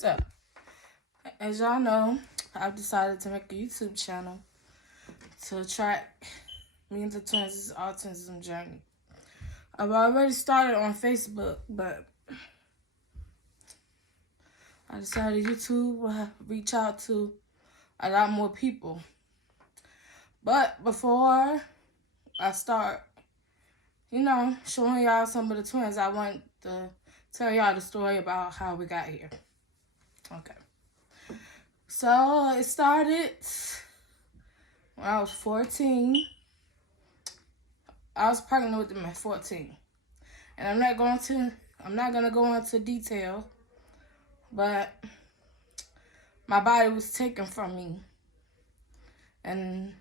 So, as y'all know, I've decided to make a YouTube channel to track me and the twins' autism journey. I've already started on Facebook, but I decided YouTube will reach out to a lot more people. But before I start, showing y'all some of the twins, I want to tell y'all the story about how we got here. Okay. So it started when I was 14. I was pregnant with them at 14. And I'm not gonna go into detail, but my body was taken from me. And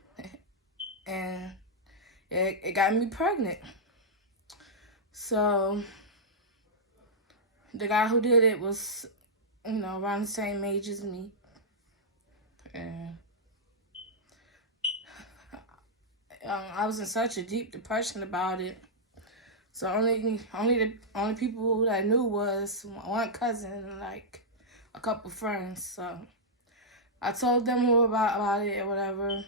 it got me pregnant. So the guy who did it was, around the same age as me. And I was in such a deep depression about it. So only people that knew was one cousin and like a couple friends. So I told them more about it or whatever.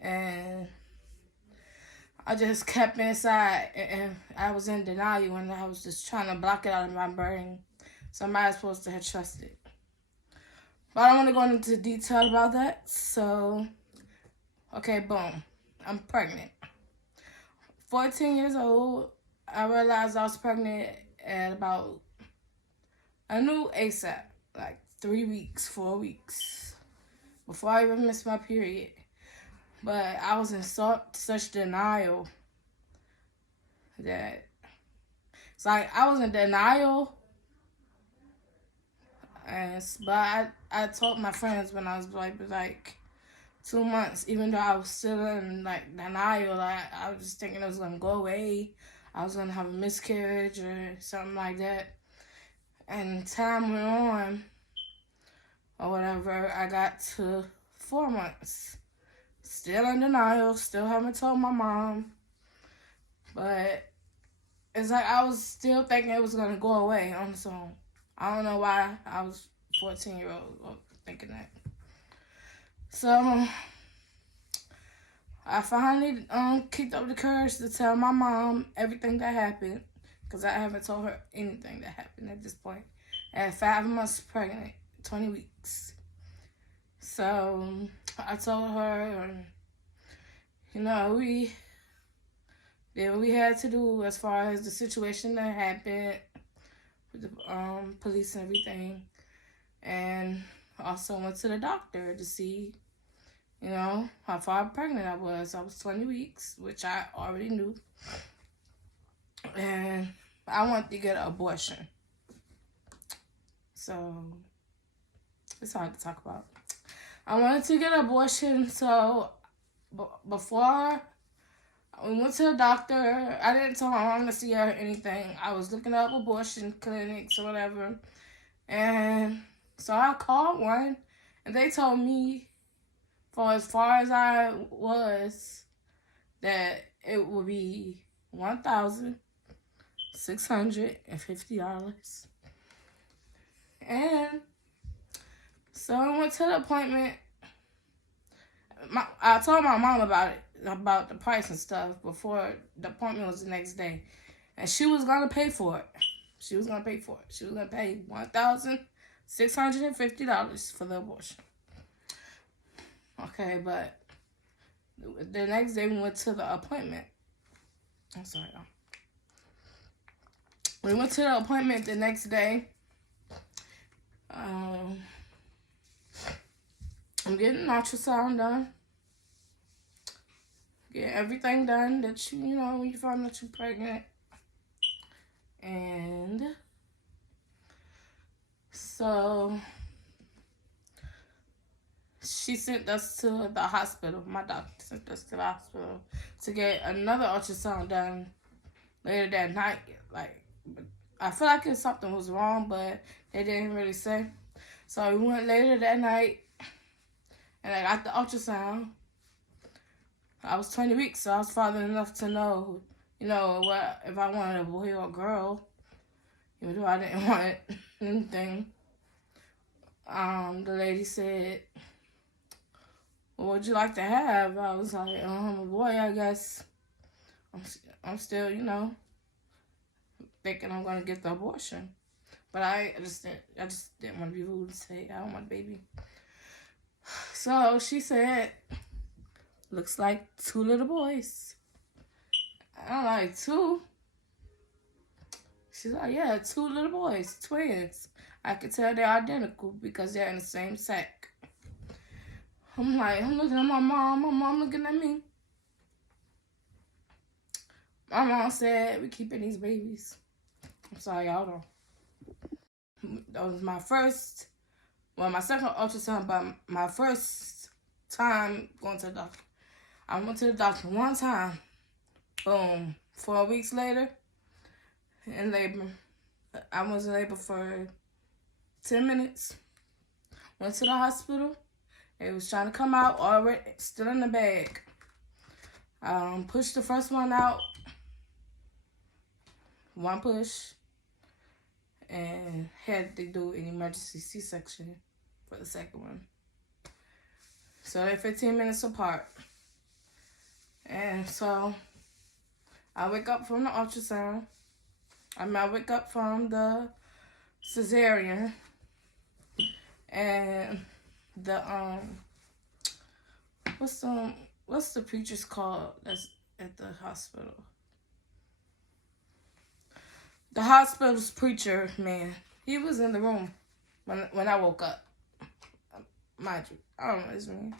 And I just kept inside, and I was in denial, and I was just trying to block it out of my brain. Somebody's supposed to have trusted. But I don't want to go into detail about that. So, okay, boom. I'm pregnant. 14 years old, I realized I was pregnant at about, I knew ASAP, like 3 weeks, 4 weeks, before I even missed my period. But I was in such denial that it's like I was in denial. But I told my friends when I was like 2 months, even though I was still in like denial, I was just thinking it was gonna go away. I was gonna have a miscarriage or something like that. And time went on, or whatever. I got to 4 months. Still in denial, still haven't told my mom. But it's like I was still thinking it was going to go away on its own. I don't know why I was 14-year-old thinking that. So I finally kicked up the courage to tell my mom everything that happened. Because I haven't told her anything that happened at this point. At 5 months pregnant, 20 weeks. So I told her, we did what we had to do as far as the situation that happened with the police and everything. And also went to the doctor to see, how far pregnant I was. I was 20 weeks, which I already knew. And I wanted to get an abortion. So it's hard to talk about. I wanted to get an abortion, so before we went to the doctor, I didn't tell my mom to see her or anything. I was looking up abortion clinics or whatever. And so I called one, and they told me, for as far as I was, that it would be $1,650. And so I went to the appointment. I told my mom about the price and stuff before the appointment was the next day. And she was going to pay for it. She was going to pay $1,650 for the abortion. Okay, but the next day we went to the appointment. I'm sorry, y'all. We went to the appointment the next day. I'm getting an ultrasound done. Get everything done that when you find out you're pregnant. And so she sent us to the hospital. My doctor sent us to the hospital to get another ultrasound done later that night. Like, I feel like something was wrong, but they didn't really say. So we went later that night, and I got the ultrasound. I was 20 weeks, so I was father enough to know, what if I wanted a boy or a girl, even though I didn't want it. anything. The lady said, "What would you like to have?" I was like, "A boy, I guess." I'm still, thinking I'm gonna get the abortion, but I just didn't want to be rude and say I don't want a baby. So she said, "Looks like 2 little boys." I'm like, 2? She's like, "Yeah, 2 little boys, twins. I could tell they're identical because they're in the same sack." I'm like, I'm looking at my mom looking at me. My mom said, "We keeping these babies." I'm sorry, y'all don't. That was my second ultrasound, but my first time going to the doctor. I went to the doctor one time. Boom. 4 weeks later, in labor. I was in labor for 10 minutes. Went to the hospital. It was trying to come out, already still in the bag. Pushed the first one out. One push. And had to do an emergency C-section for the second one. So they're 15 minutes apart. And so I wake up from the ultrasound. I wake up from the cesarean. And the what's the preacher's called that's at the hospital? The hospital's preacher man. He was in the room when I woke up. Mind you, I don't know his name.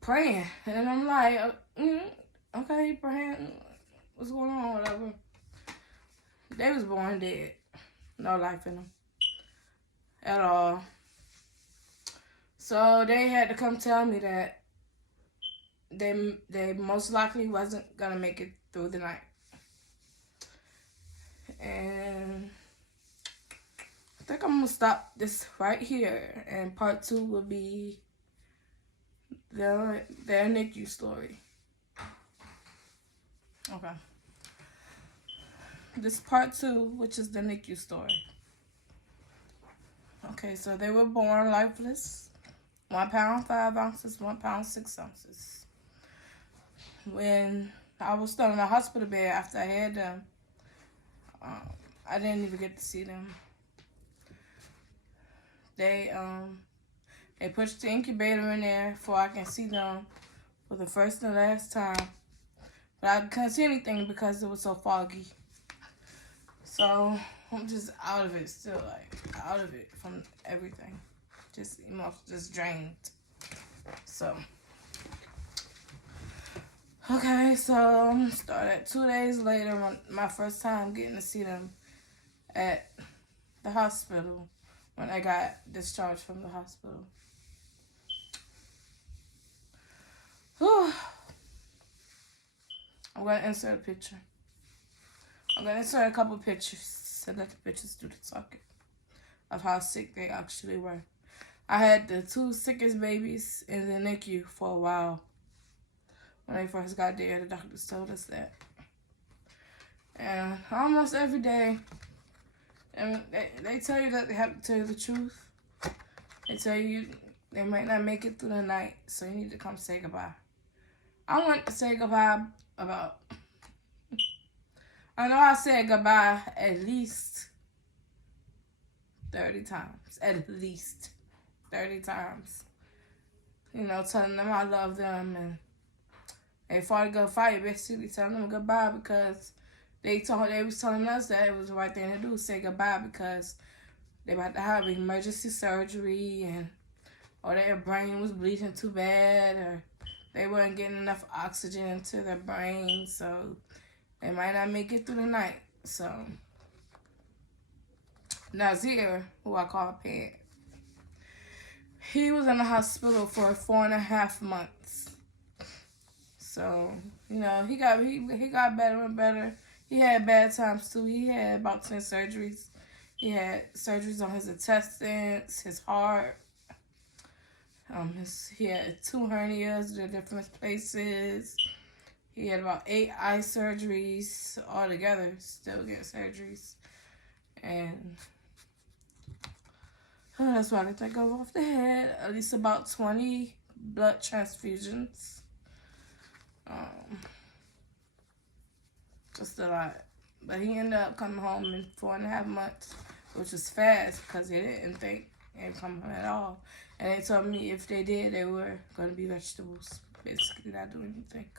Praying, and I'm like, okay, praying. What's going on? Whatever. They was born dead, no life in them at all. So they had to come tell me that they most likely wasn't gonna make it through the night. And I think I'm gonna stop this right here, and part 2 will be their NICU story. Okay. This part 2, which is the NICU story. Okay, so they were born lifeless. 1 pound 5 ounces, 1 pound 6 ounces. When I was still in the hospital bed after I had them, I didn't even get to see them. They pushed the incubator in there before I can see them for the first and last time. But I couldn't see anything because it was so foggy. So I'm just out of it still, like out of it from everything. Just just drained. So okay, so started 2 days later when my first time getting to see them at the hospital when I got discharged from the hospital. Whew. I'm gonna insert a picture. I'm gonna insert a couple pictures and let the pictures do the talking of how sick they actually were. I had the 2 sickest babies in the NICU for a while. When they first got there, the doctors told us that. And almost every day, and they tell you that they have to tell you the truth. They tell you they might not make it through the night, so you need to come say goodbye. I want to say goodbye about... I know I said goodbye at least 30 times. At least 30 times. Telling them I love them, and they fought a good fight, basically telling them goodbye because they was telling us that it was the right thing to do, say goodbye, because they about to have emergency surgery, or their brain was bleeding too bad, or they weren't getting enough oxygen into their brain, so they might not make it through the night. So Nazir, who I call Pet, he was in the hospital for 4.5 months. So, he got better and better. He had bad times too. He had about 10 surgeries. He had surgeries on his intestines, his heart. He had 2 hernias in different places. He had about 8 eye surgeries altogether, still getting surgeries. And That's what I can think of off the head. At least about 20 blood transfusions. Just a lot. But he ended up coming home in 4.5 months, which was fast because they didn't think they'd come home at all. And they told me if they did, they were going to be vegetables. Basically, not doing anything.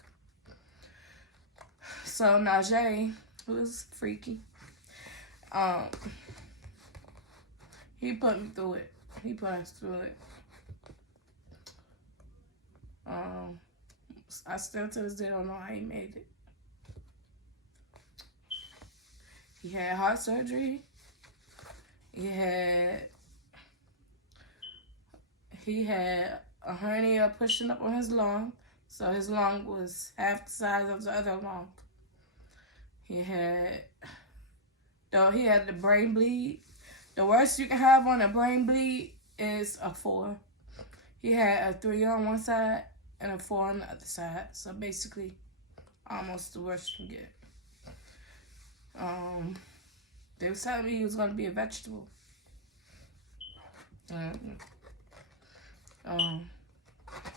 So Najee, who was freaky, he put me through it. He put us through it. I still to this day don't know how he made it. He had heart surgery. He had a hernia pushing up on his lung, so his lung was half the size of the other lung. He had the brain bleed. The worst you can have on a brain bleed is a 4. He had a 3 on one side and a 4 on the other side. So basically, almost the worst you can get. They was telling me he was going to be a vegetable.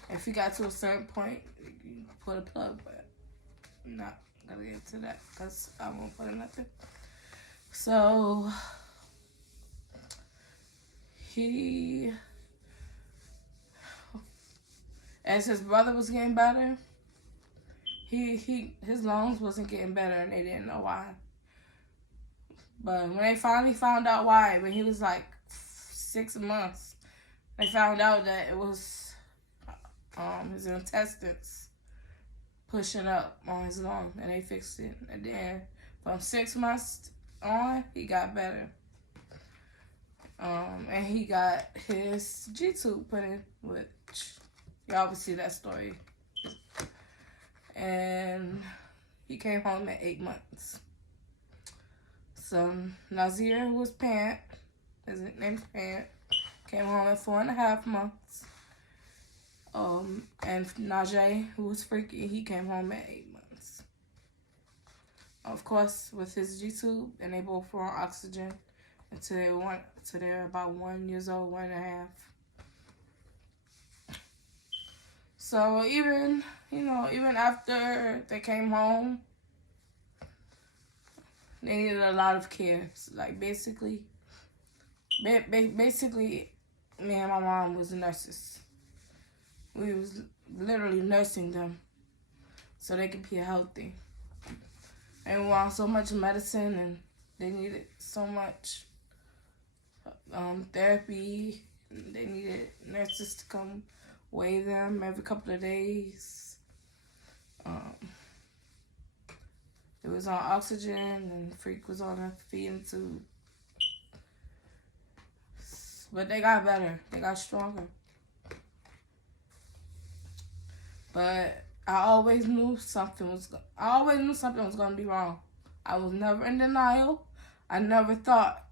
If he got to a certain point, you put a plug, but I'm not going to get into that because I won't put in nothing. So, as his brother was getting better, his lungs wasn't getting better, and they didn't know why. But when they finally found out why, when he was like 6 months, they found out that it was his intestines pushing up on his lung, and they fixed it. And then from 6 months on, he got better. And he got his G-tube put in, which y'all will see that story. And he came home at 8 months. So Nazir, who was Pant, his name's Pant, came home at 4.5 months. And Najee, who was freaky, he came home at 8 months. Of course, with his G-tube, and they both were on oxygen until they were about 1 year old, 1.5. So even after they came home, they needed a lot of care. Like basically, me and my mom was nurses. We was literally nursing them so they could be healthy. They were on so much medicine, and they needed so much therapy. They needed nurses to come weigh them every couple of days. It was on oxygen, and Freak was on a feeding tube. But they got better. They got stronger. But I always knew something was going to be wrong. I was never in denial. I never thought.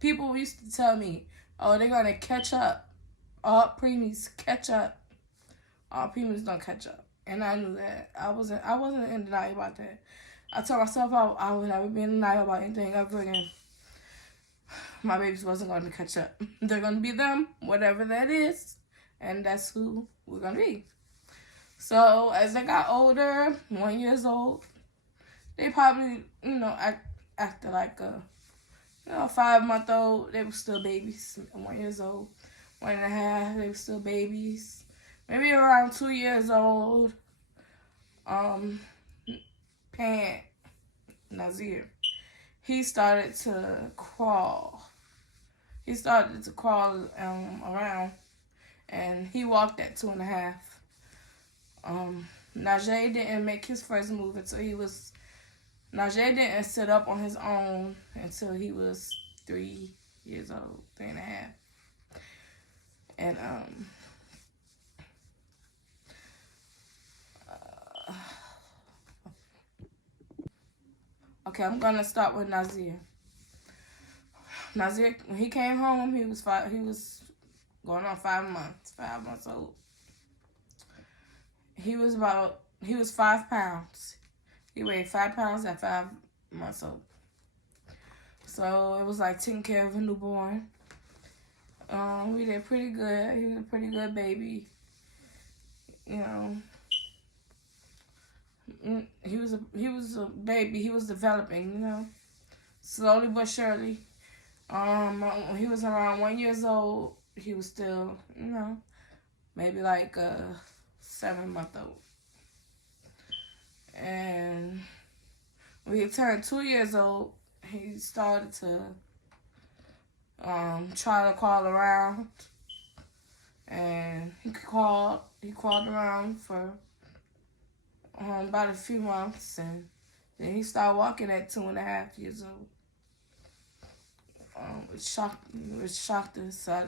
People used to tell me, "Oh, they're gonna catch up. All preemies catch up. All preemies don't catch up." And I knew that. I wasn't in denial about that. I told myself I would never be in denial about anything ever again. My babies wasn't going to catch up. They're going to be them, whatever that is, and that's who we're going to be. So as they got older, 1 year old, they probably, acted like a 5-month-old. They were still babies. 1 year old, 1.5, they were still babies. Maybe around 2 years old, Pant, Nazir, he started to crawl. He started to crawl around, and he walked at 2.5. Najee didn't make his first move until Najee didn't sit up on his own until he was 3 years old, 3.5. And okay, I'm gonna start with Nazir. Nazir, when he came home, he was going on 5 months, 5 months old. He was 5 pounds. He weighed 5 pounds at 5 months old. So it was like taking care of a newborn. We did pretty good. He was a pretty good baby. You know, he was a baby. He was developing. Slowly but surely. When he was around 1 year old, he was still, maybe like a 7 month old. And when he turned 2 years old, he started to try to crawl around, and he crawled around for about a few months, and then he started walking at 2.5 years old. It shocked us. I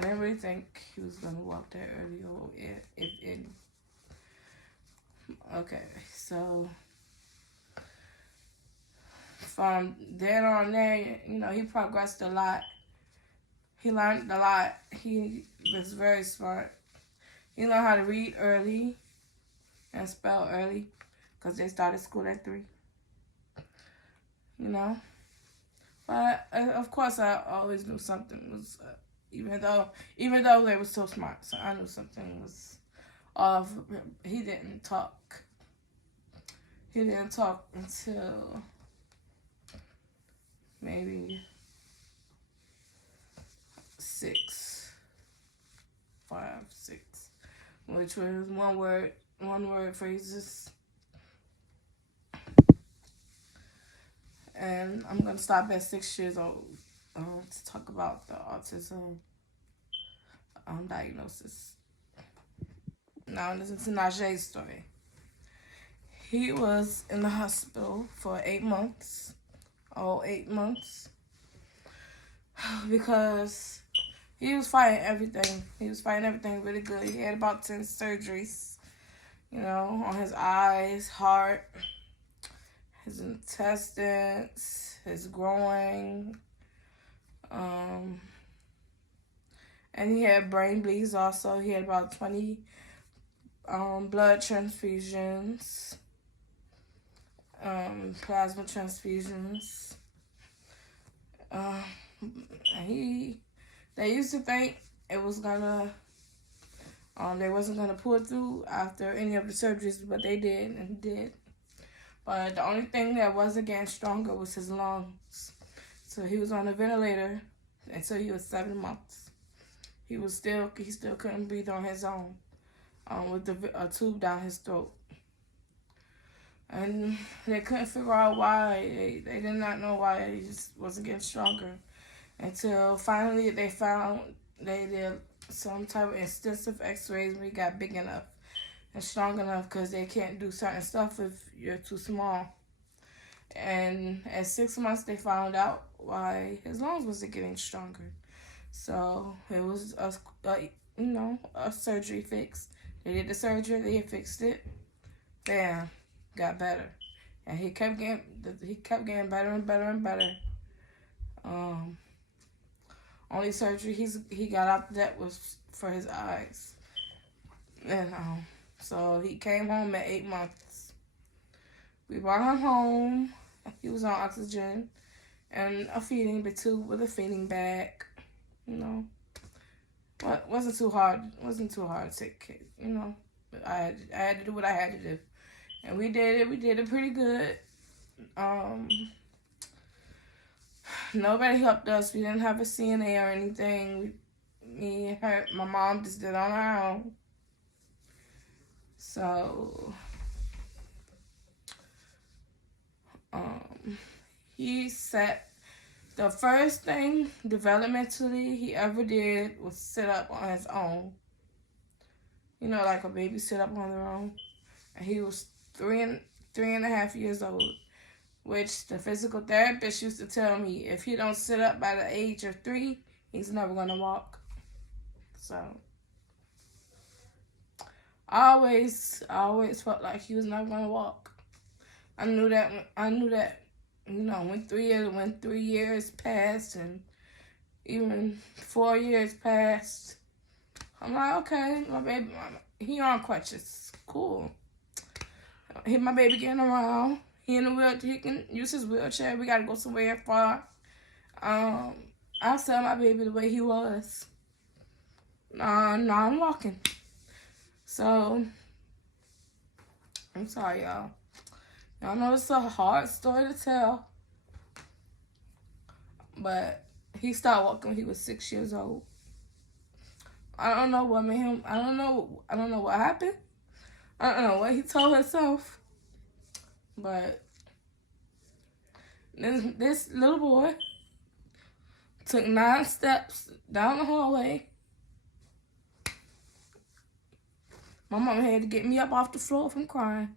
didn't really think he was gonna walk that early, or if any. Okay, so from then on there, he progressed a lot. He learned a lot. He was very smart. He learned how to read early and spell early, because they started school at 3. But of course, I always knew something was, even though they were so smart, so I knew something was off. He didn't talk. He didn't talk until maybe 5, 6, which was one word phrases. And I'm going to stop at 6 years old to talk about the autism diagnosis. Now, listen to Najee's story. He was in the hospital for 8 months. 8 months. Because he was fighting everything. He was fighting everything really good. He had about 10 surgeries, on his eyes, heart, his intestines, his groin, and he had brain bleeds also. He had about 20 blood transfusions, plasma transfusions. They used to think it was gonna, they wasn't gonna pull through after any of the surgeries, but they did, and he did. But the only thing that wasn't getting stronger was his lungs. So he was on a ventilator until he was 7 months. He still couldn't breathe on his own, with a tube down his throat. And they couldn't figure out why. They did not know why he just wasn't getting stronger. Until finally they did some type of extensive x-rays when he got big enough and strong enough, because they can't do certain stuff if you're too small. And at 6 months, they found out why his lungs wasn't getting stronger. So it was a surgery fix. They did the surgery, they fixed it, bam, got better, and he kept getting better and better and better. Only surgery he got out that was for his eyes, and so he came home at 8 months. We brought him home. He was on oxygen and a feeding tube with a feeding bag. But wasn't too hard. Wasn't too hard to take care. I had to do what I had to do, and we did it. We did it pretty good. Nobody helped us. We didn't have a CNA or anything. Me and her, my mom just did it on her own. So, he said the first thing developmentally he ever did was sit up on his own. Like a baby sit up on their own. And he was 3.5 years old, which the physical therapist used to tell me, if he don't sit up by the age of 3, he's never gonna walk. So I always felt like he was never gonna walk. I knew that. When 3 years passed, and even 4 years passed, I'm like, okay, my baby, he on crutches, cool. My baby getting around. He in the wheelchair. He can use his wheelchair. We gotta go somewhere far. I I'll sell my baby the way he was. Now I'm walking. So, I'm sorry, y'all. Y'all know it's a hard story to tell. But he started walking when he was 6 years old. I don't know what made him. I don't know what happened. I don't know what he told himself. But this little boy took 9 steps down the hallway. My mom had to get me up off the floor from crying.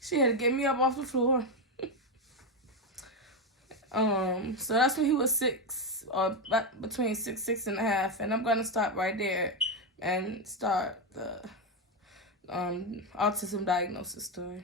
She had to get me up off the floor. So that's when he was 6, or between 6 and a half, and I'm gonna stop right there and start the autism diagnosis story.